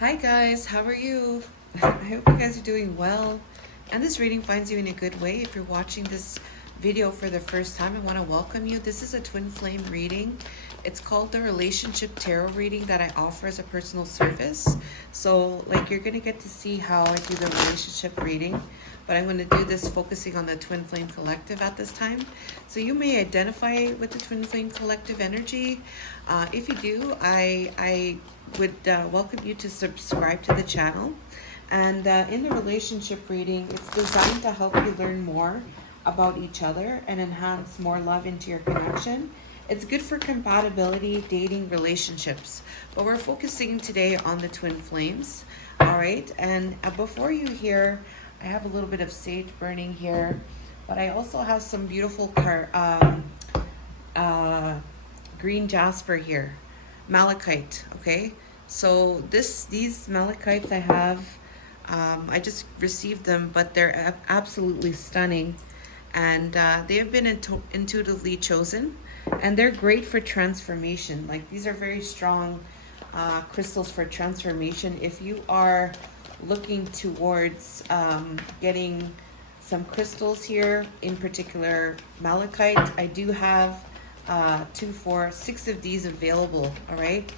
Hi guys, how are you? I hope you guys are doing well. And this reading finds you in a good way. If you're watching this video for the first time, I want to welcome you. This is a twin flame reading. It's called the Relationship Tarot reading that I offer as a personal service. So like you're going to get to see how I do the relationship reading, but I'm going to do this focusing on the twin flame collective at this time. So you may identify with the twin flame collective energy. If you do, I would welcome you to subscribe to the channel. And in the relationship reading, it's designed to help you learn more about each other and enhance more love into your connection. It's good for compatibility, dating, relationships. But we're focusing today on the twin flames. All right. And before you hear, I have a little bit of sage burning here, but I also have some beautiful green jasper here, malachite. Okay. So these malachites I have, I just received them, but they're absolutely stunning. And they have been intuitively chosen, and they're great for transformation. Like, these are very strong crystals for transformation. If you are looking towards getting some crystals here, in particular malachite, I do have 2, 4, 6 of these available. All right,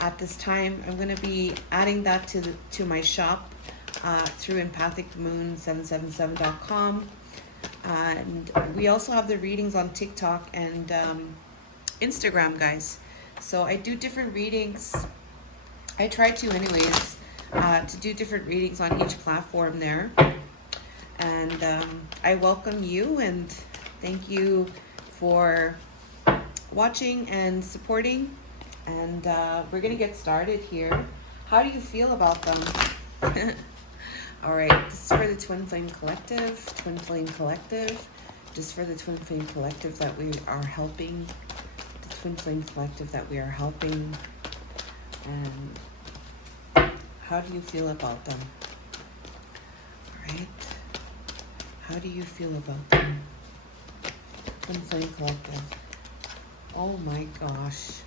at this time I'm going to be adding that to my shop through Empathic Moon 777.com. And we also have the readings on TikTok and Instagram, guys. So I do different readings. I try to anyways, to do different readings on each platform there. And I welcome you and thank you for watching and supporting. And we're going to get started here. How do you feel about them? All right, this is for the Twin Flame Collective, just for the Twin Flame Collective that we are helping, and how do you feel about them? All right, how do you feel about them? Twin Flame Collective. Oh my gosh.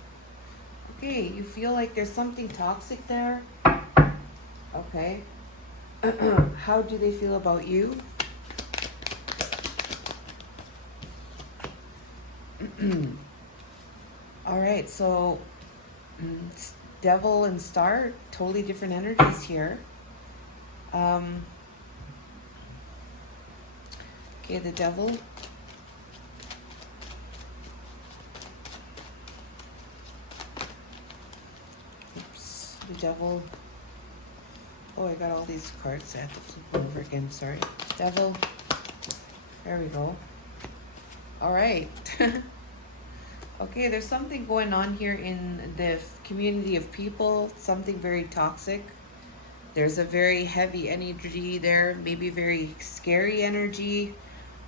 Okay, you feel like there's something toxic there? Okay. How do they feel about you? All right, so Devil and Star, totally different energies here. Okay, the Devil. Oops, the Devil. Oh, I got all these cards. I have to flip over again. Sorry. Devil. There we go. All right. Okay, there's something going on here in the community of people. Something very toxic. There's a very heavy energy there. Maybe very scary energy.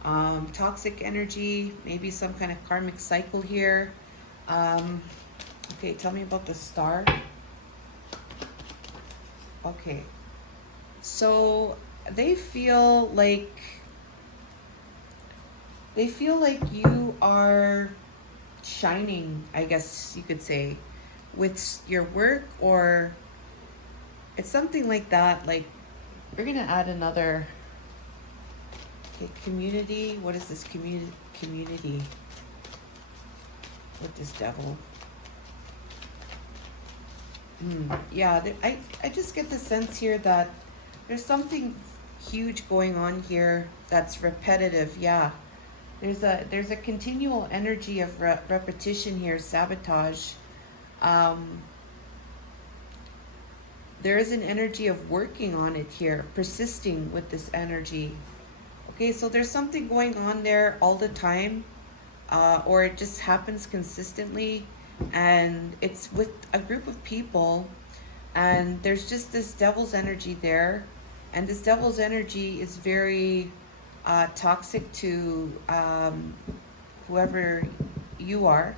Toxic energy. Maybe some kind of karmic cycle here. Okay, tell me about the Star. Okay. So they feel like you are shining, I guess you could say, with your work, or it's something like that. Like, we're gonna add another. Okay, community. What is this community with this Devil? Yeah, I just get the sense here that there's something huge going on here that's repetitive. Yeah, there's a continual energy of repetition here, sabotage. There is an energy of working on it here, persisting with this energy. Okay, so there's something going on there all the time, or it just happens consistently, and it's with a group of people, and there's just this Devil's energy there. And this Devil's energy is very toxic to whoever you are.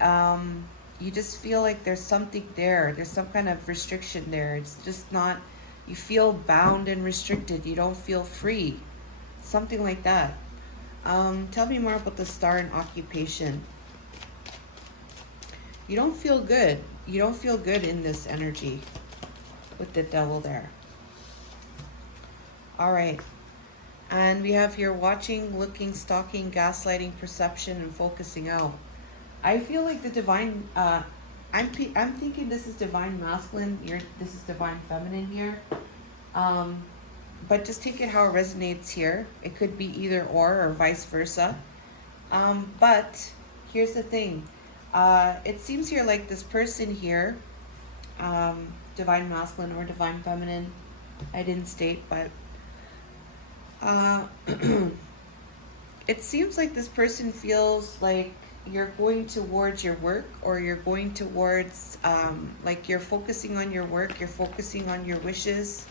You just feel like there's something there. There's some kind of restriction there. It's just not, you feel bound and restricted. You don't feel free. Something like that. Tell me more about the Star and occupation. You don't feel good. You don't feel good in this energy. with the devil there. All right. And we have here watching, looking, stalking, gaslighting, perception, and focusing out. I feel like the divine, I'm thinking this is divine masculine, this is divine feminine here. But just take it how it resonates here. It could be either or vice versa. But here's the thing. It seems here like this person here, divine masculine or divine feminine, I didn't state, but it seems like this person feels like you're going towards your work, or you're going towards, like you're focusing on your work, you're focusing on your wishes.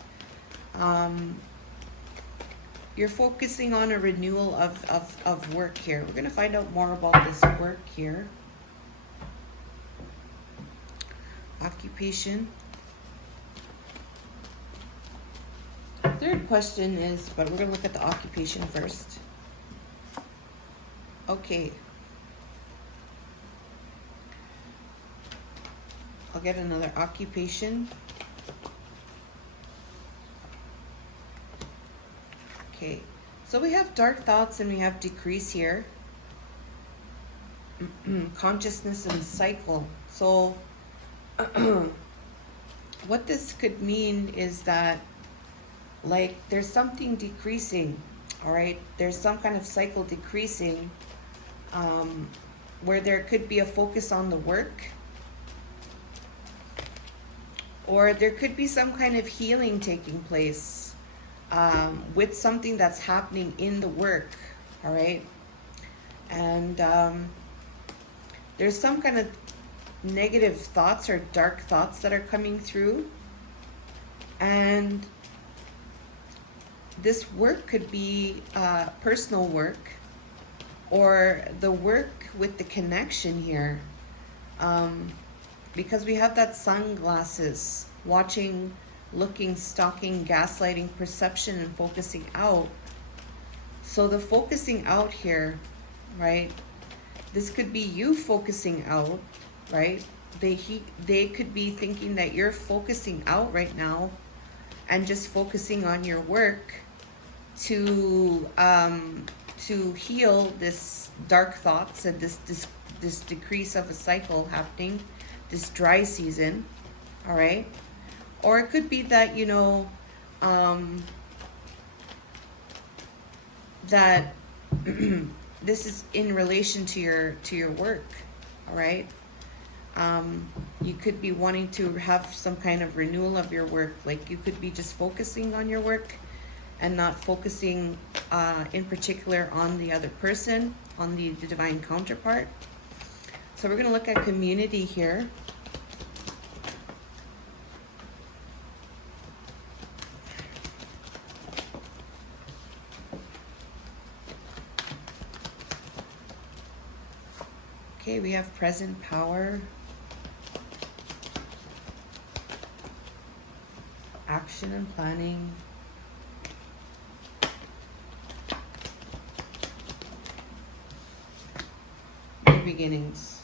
You're focusing on a renewal of work here. We're going to find out more about this work here. Occupation. Third question is, but we're going to look at the occupation first. Okay. I'll get another occupation. Okay, so we have dark thoughts and we have decrease here. Consciousness and cycle. So what this could mean is that, like, there's something decreasing, all right? There's some kind of cycle decreasing, where there could be a focus on the work, or there could be some kind of healing taking place with something that's happening in the work, all right? And there's some kind of negative thoughts or dark thoughts that are coming through, and this work could be personal work, or the work with the connection here, because we have that sunglasses, watching, looking, stalking, gaslighting, perception, and focusing out. So the focusing out here, right? This could be you focusing out, right? They could be thinking that you're focusing out right now and just focusing on your work to heal this dark thoughts and this decrease of a cycle happening, this dry season, all right? Or it could be that, you know, that this is in relation to your work, all right? You could be wanting to have some kind of renewal of your work. Like, you could be just focusing on your work and not focusing in particular on the other person, on the divine counterpart. So we're going to look at community here. Okay, we have present power, action and planning, new beginnings.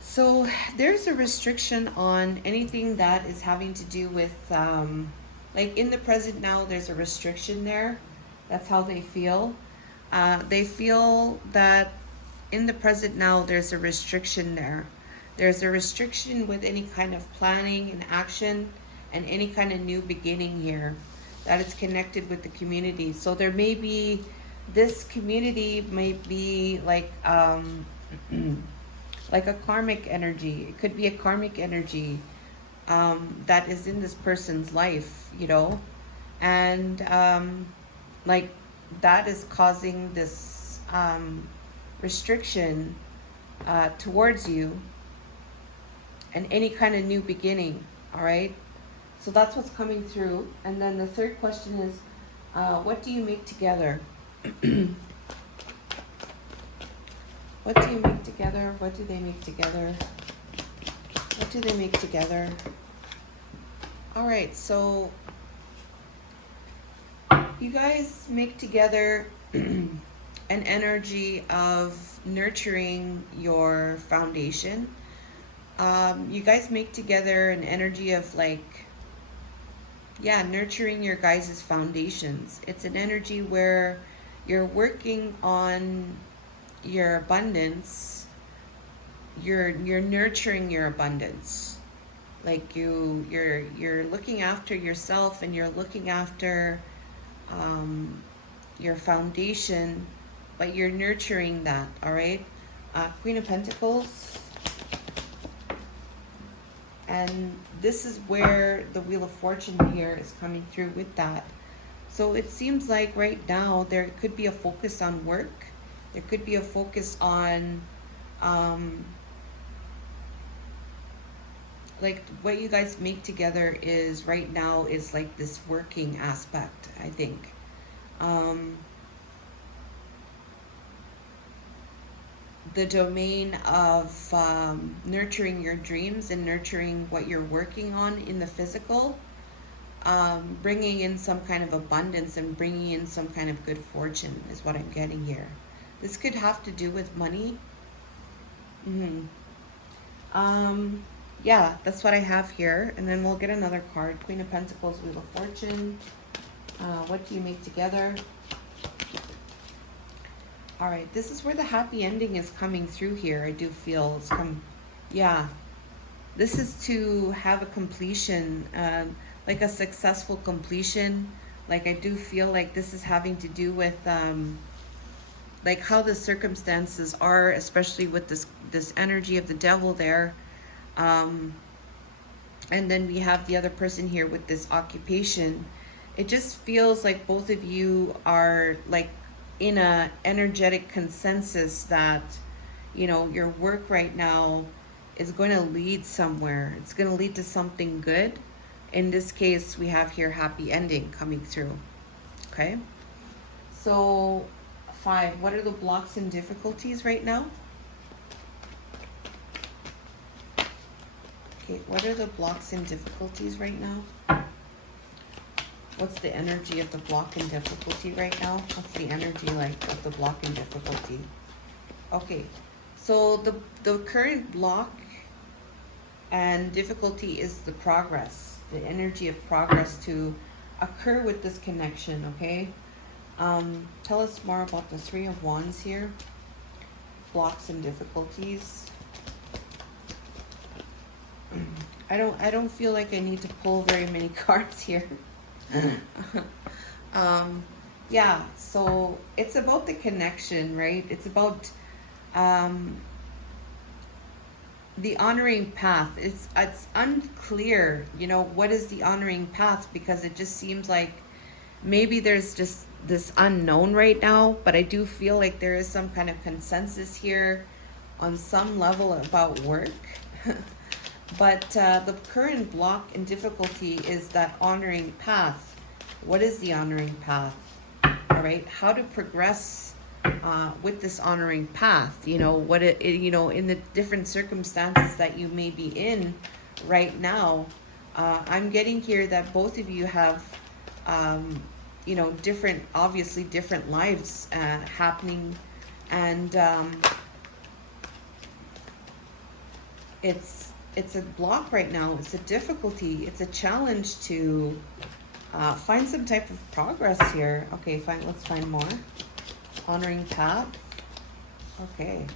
So there's a restriction on anything that is having to do with, like in the present now, there's a restriction there. That's how they feel. They feel that in the present now, there's a restriction there. There's a restriction with any kind of planning and action and any kind of new beginning here that is connected with the community. So there may be, this community may be like a karmic energy. It could be a karmic energy that is in this person's life, you know, and like that is causing this restriction towards you and any kind of new beginning, all right? So that's what's coming through. And then the third question is, what do you make together? What do you make together? What do they make together? What do they make together? All right, so you guys make together an energy of nurturing your foundation, You guys make together an energy of like, yeah, nurturing your guys' foundations. It's an energy where you're working on your abundance. You're nurturing your abundance. Like you're looking after yourself, and you're looking after your foundation, but you're nurturing that. All right. Queen of Pentacles. And this is where the Wheel of Fortune here is coming through with that. So it seems like right now there could be a focus on work. There could be a focus on like what you guys make together is right now is like this working aspect, I think. The domain of nurturing your dreams and nurturing what you're working on in the physical, bringing in some kind of abundance and bringing in some kind of good fortune is what I'm getting here. This could have to do with money. Yeah, that's what I have here. And then we'll get another card. Queen of Pentacles, Wheel of Fortune. What do you make together? All right, this is where the happy ending is coming through here. I do feel it's come, yeah. This is to have a completion, like a successful completion. Like I do feel like this is having to do with like how the circumstances are, especially with this energy of the devil there. And then we have the other person here with this occupation. It just feels like both of you are like in a energetic consensus that, you know, your work right now is going to lead somewhere. It's going to lead to something good. In this case, we have here happy ending coming through. Okay. So 5, what are the blocks and difficulties right now? Okay, what are the blocks and difficulties right now? What's the energy of the block and difficulty right now? What's the energy like of the block and difficulty? Okay, so the current block and difficulty is the progress, the energy of progress to occur with this connection, okay? Tell us more about the 3 of Wands here. Blocks and difficulties. I don't feel like I need to pull very many cards here. Yeah, so it's about the connection, right? It's about the honoring path. It's unclear, you know, what is the honoring path, because it just seems like maybe there's just this unknown right now, but I do feel like there is some kind of consensus here on some level about work. But the current block and difficulty is that honoring path. What is the honoring path? All right, how to progress with this honoring path? You know what you know, in the different circumstances that you may be in right now. I'm getting here that both of you have, you know, obviously different lives happening, and it's a block right now. It's a difficulty. It's a challenge to find some type of progress here. Okay, fine. Let's find more. Honoring path. Okay.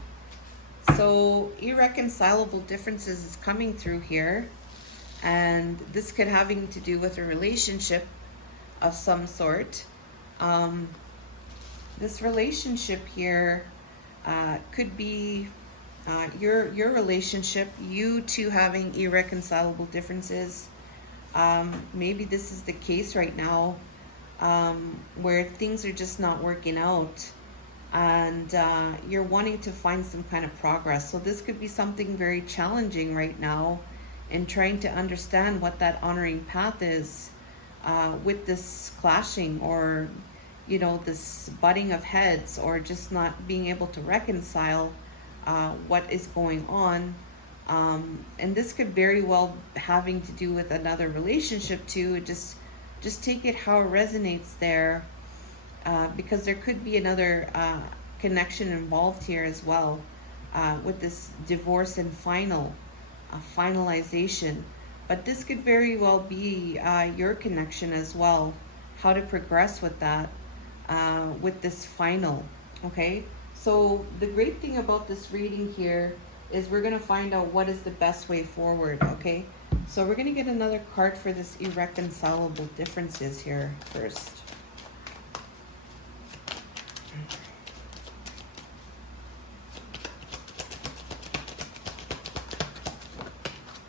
So irreconcilable differences is coming through here. And this could having to do with a relationship of some sort. This relationship here could be your relationship, you two having irreconcilable differences. Maybe this is the case right now, where things are just not working out, and you're wanting to find some kind of progress. So this could be something very challenging right now, in trying to understand what that honoring path is with this clashing, or you know, this butting of heads, or just not being able to reconcile what is going on. And this could very well having to do with another relationship too. Just take it how it resonates there, because there could be another connection involved here as well, with this divorce and final. a finalization. But this could very well be your connection as well, how to progress with that, with this final, okay? So the great thing about this reading here is we're going to find out what is the best way forward, okay? So we're going to get another card for this irreconcilable differences here first.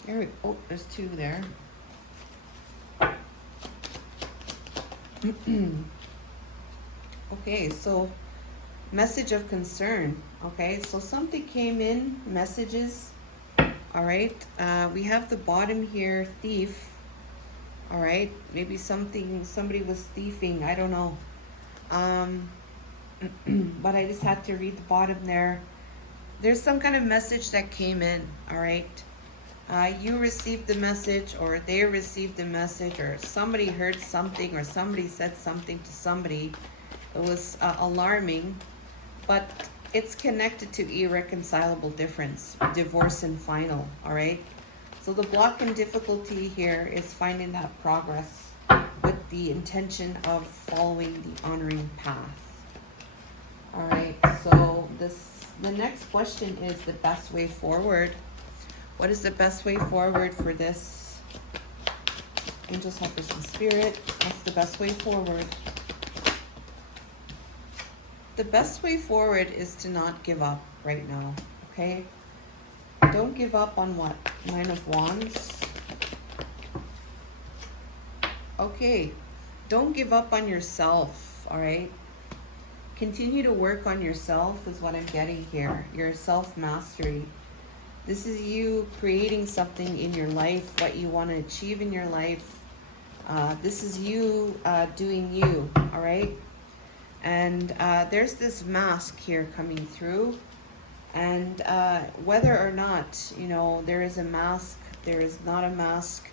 There we go. Oh, there's two there. Okay, so message of concern. Okay, so something came in, messages. All right, we have the bottom here, thief. All right, maybe somebody was thieving, I don't know. But I just had to read the bottom there. There's some kind of message that came in, all right? You received the message, or they received the message, or somebody heard something, or somebody said something to somebody. It was alarming, but it's connected to irreconcilable difference, divorce and final, all right? So the block and difficulty here is finding that progress with the intention of following the honoring path. All right, so the next question is the best way forward. What is the best way forward for this? Angels, helpers, and spirit. What's the best way forward? The best way forward is to not give up right now, okay? Don't give up on what? Nine of Wands. Okay, don't give up on yourself, all right? Continue to work on yourself is what I'm getting here. Your self-mastery. This is you creating something in your life, what you want to achieve in your life. This is you doing you, all right? And there's this mask here coming through. And whether or not, you know, there is a mask, there is not a mask,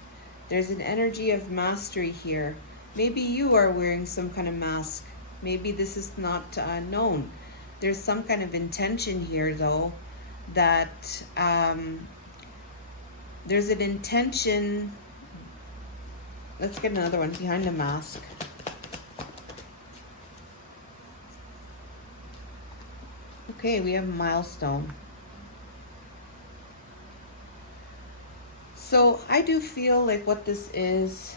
there's an energy of mastery here. Maybe you are wearing some kind of mask. Maybe this is not known. There's some kind of intention here, though, that there's an intention. Let's get another one behind the mask. Okay, we have a milestone. So I do feel like what this is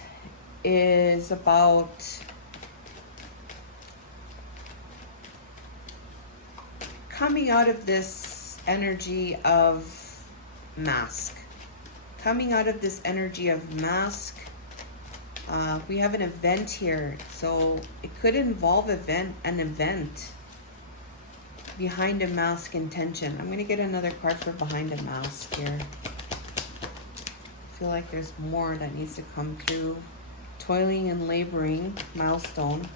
about coming out of this energy of mask. Coming out of this energy of mask. We have an event here, so it could involve an event behind a mask intention. I'm going to get another card for behind a mask here. I feel like there's more that needs to come through. Toiling and laboring, milestone.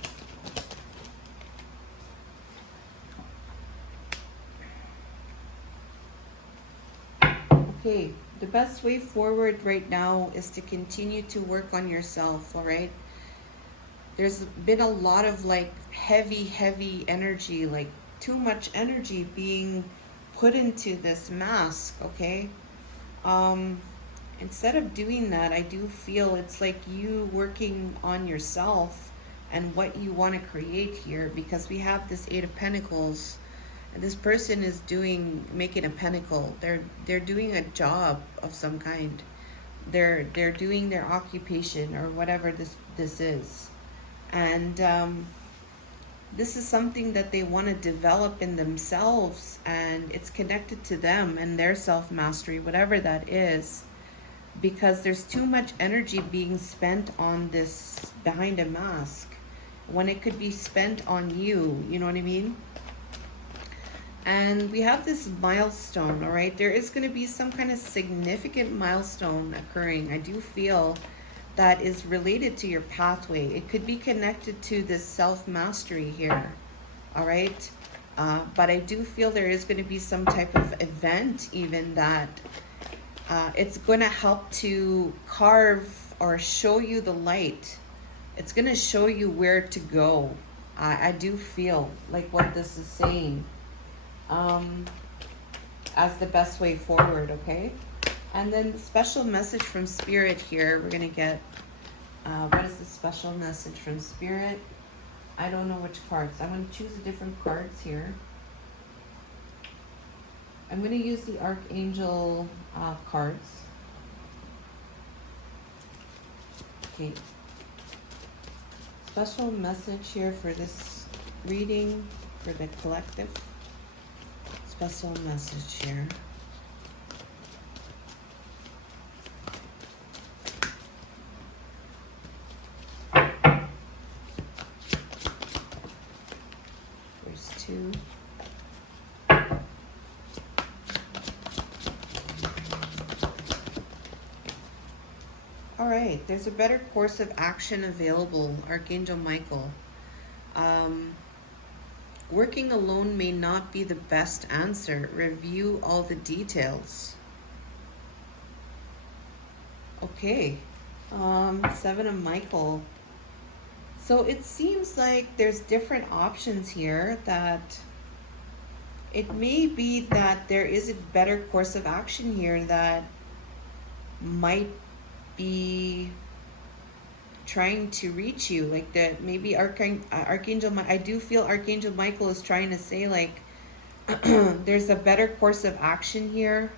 Okay, the best way forward right now is to continue to work on yourself, all right? There's been a lot of like heavy energy, like too much energy being put into this mask, okay? Instead of doing that, I do feel it's like you working on yourself and what you want to create here, because we have this Eight of Pentacles, and this person is making a pentacle. They're doing a job of some kind. They're doing their occupation or whatever this is, and this is something that they want to develop in themselves, and it's connected to them and their self-mastery, whatever that is, because there's too much energy being spent on this behind a mask when it could be spent on you, you know what I mean? And we have this milestone, all right? There is going to be some kind of significant milestone occurring. I do feel that is related to your pathway. It could be connected to this self-mastery here, all right? But I do feel there is going to be some type of event even that it's going to help to carve or show you the light. It's going to show you where to go. I do feel like what this is saying as the best way forward, okay? And then the special message from Spirit here, we're going to get, what is the special message from Spirit? I don't know which cards. I'm going to choose the different cards here. I'm going to use the Archangel cards. Okay. Special message here for this reading for the collective. Special message here. There's two. All right, there's a better course of action available, Archangel Michael. Working alone may not be the best answer. Review all the details. Okay, Seven of Michael. So it seems like there's different options here, that it may be that there is a better course of action here that might be trying to reach you, like that maybe Archangel I do feel Archangel Michael is trying to say, like, there's a better course of action here.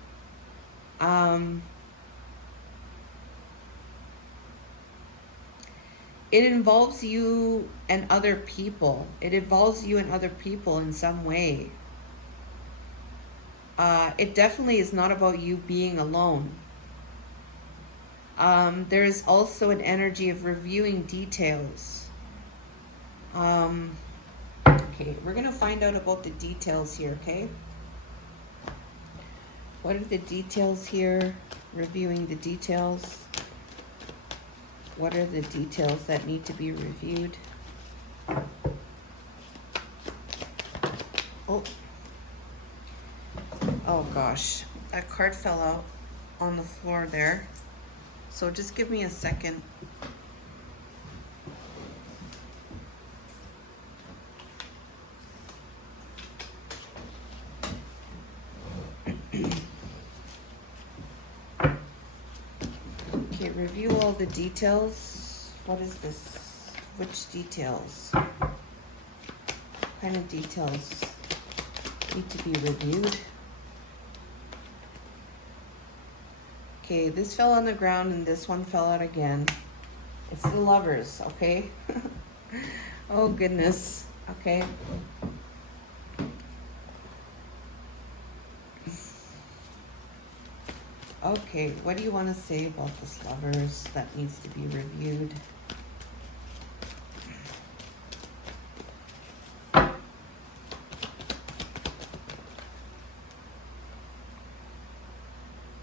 It involves you and other people. It involves you and other people in some way. It definitely is not about you being alone. There is also an energy of reviewing details. Okay, we're going to find out about the details here, okay? What are the details here? Reviewing the details. What are the details that need to be reviewed? Oh gosh, that card fell out on the floor there. So just give me a second. Okay, review all the details. What is this? Which details? What kind of details need to be reviewed? Okay, this fell on the ground and this one fell out again. It's the Lovers, okay? Oh goodness, okay. Okay, what do you want to say about this Lovers that needs to be reviewed?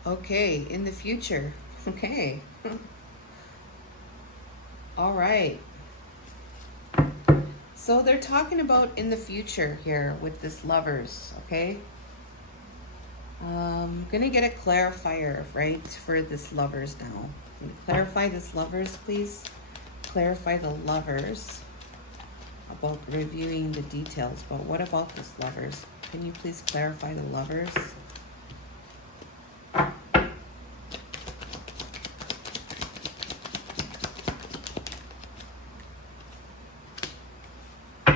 Okay, in the future. Okay. All right. So they're talking about in the future here with this Lovers, okay? I'm gonna get a clarifier, right, for this Lovers now. Can you clarify this Lovers, please? Clarify the Lovers about reviewing the details. But what about this Lovers? Can you please clarify the Lovers?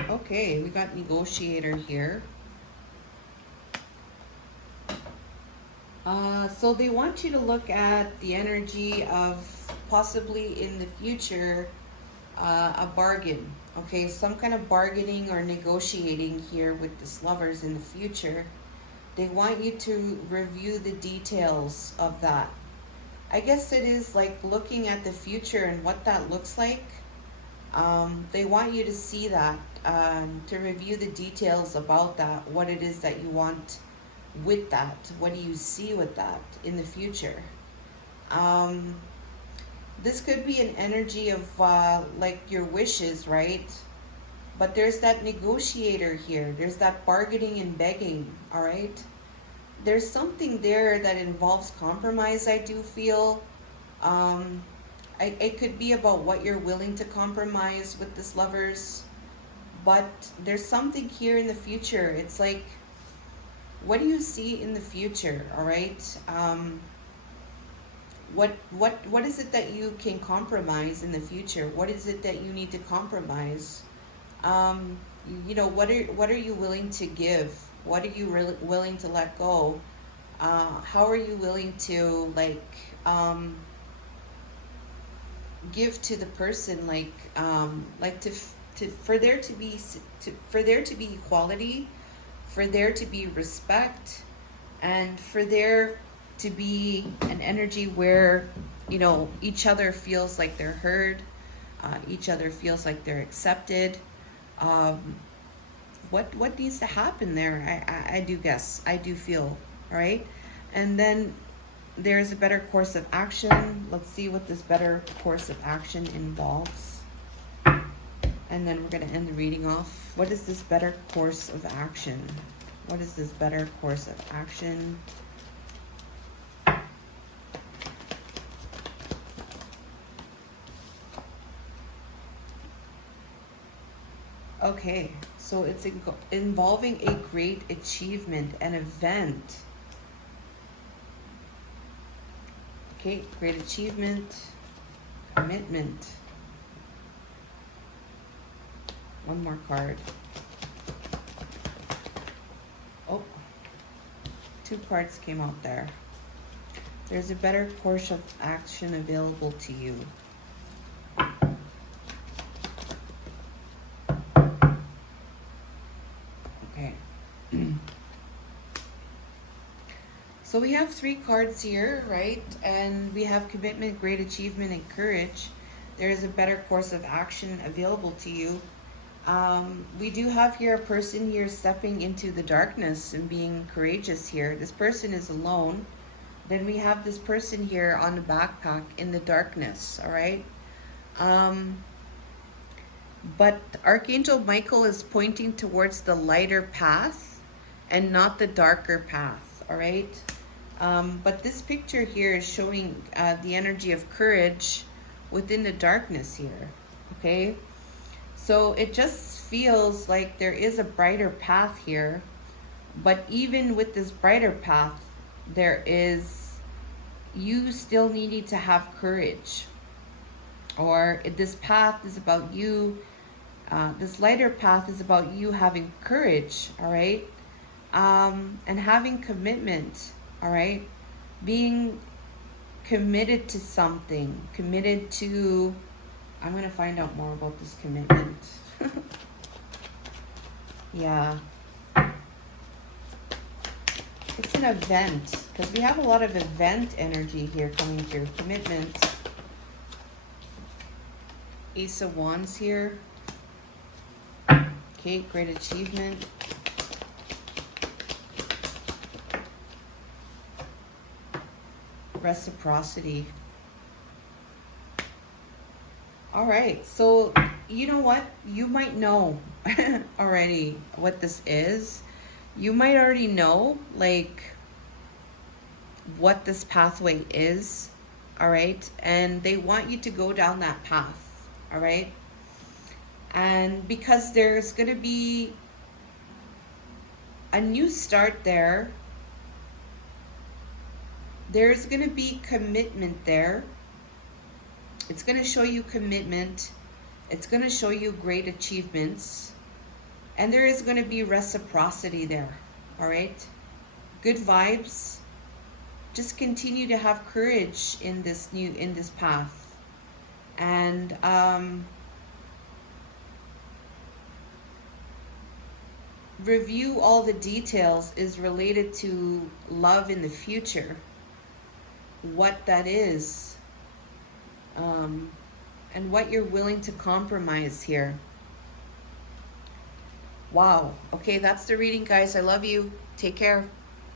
Okay, we got Negotiator here. So they want you to look at the energy of possibly in the future a bargain. Okay, some kind of bargaining or negotiating here with this Lovers in the future. They want you to review the details of that. I guess it is like looking at the future and what that looks like. They want you to see that, to review the details about that, what it is that you want with that. What do you see with that in the future? This could be an energy of like your wishes, right? But there's that negotiator here. There's that bargaining and begging, all right? There's something there that involves compromise, I do feel. It could be about what you're willing to compromise with this Lovers. But there's something here in the future. It's like, what do you see in the future, all right? What is it that you can compromise in the future? What is it that you need to compromise? You know, what are you willing to give? What are you really willing to let go? How are you willing to give to the person, to for there to be for there to be equality, for there to be respect, and for there to be an energy where, you know, each other feels like they're heard, each other feels like they're accepted. What needs to happen there? I do guess, I do feel, right? And then there's a better course of action. Let's see what this better course of action involves. And then we're going to end the reading off. What is this better course of action? What is this better course of action? Okay, so it's involving a great achievement, an event. Okay, great achievement, commitment. One more card. Oh, two cards came out there. There's a better course of action available to you. Okay. So we have three cards here, right? And we have commitment, great achievement, and courage. There is a better course of action available to you. We do have here a person here stepping into the darkness and being courageous here. This person is alone. Then we have this person here on the backpack in the darkness, all right? But Archangel Michael is pointing towards the lighter path and not the darker path, all right? But this picture here is showing the energy of courage within the darkness here, okay? So it just feels like there is a brighter path here, but even with this brighter path, you still needing to have courage. Or this path is about you, this lighter path is about you having courage, all right? And having commitment, all right? Being committed to something, committed to, I'm going to find out more about this commitment. Yeah. It's an event, because we have a lot of event energy here coming through. Commitment. Ace of Wands here. Okay, great achievement. Reciprocity. All right, so you know what? You might know already what this is. You might already know, like, what this pathway is, all right? And they want you to go down that path, all right? And because there's going to be a new start there, there's going to be commitment there. It's going to show you commitment. It's going to show you great achievements. And there is going to be reciprocity there. All right? Good vibes. Just continue to have courage in this path. And review all the details is related to love in the future. What that is. And what you're willing to compromise here. Wow. Okay, that's the reading, guys. I love you. Take care.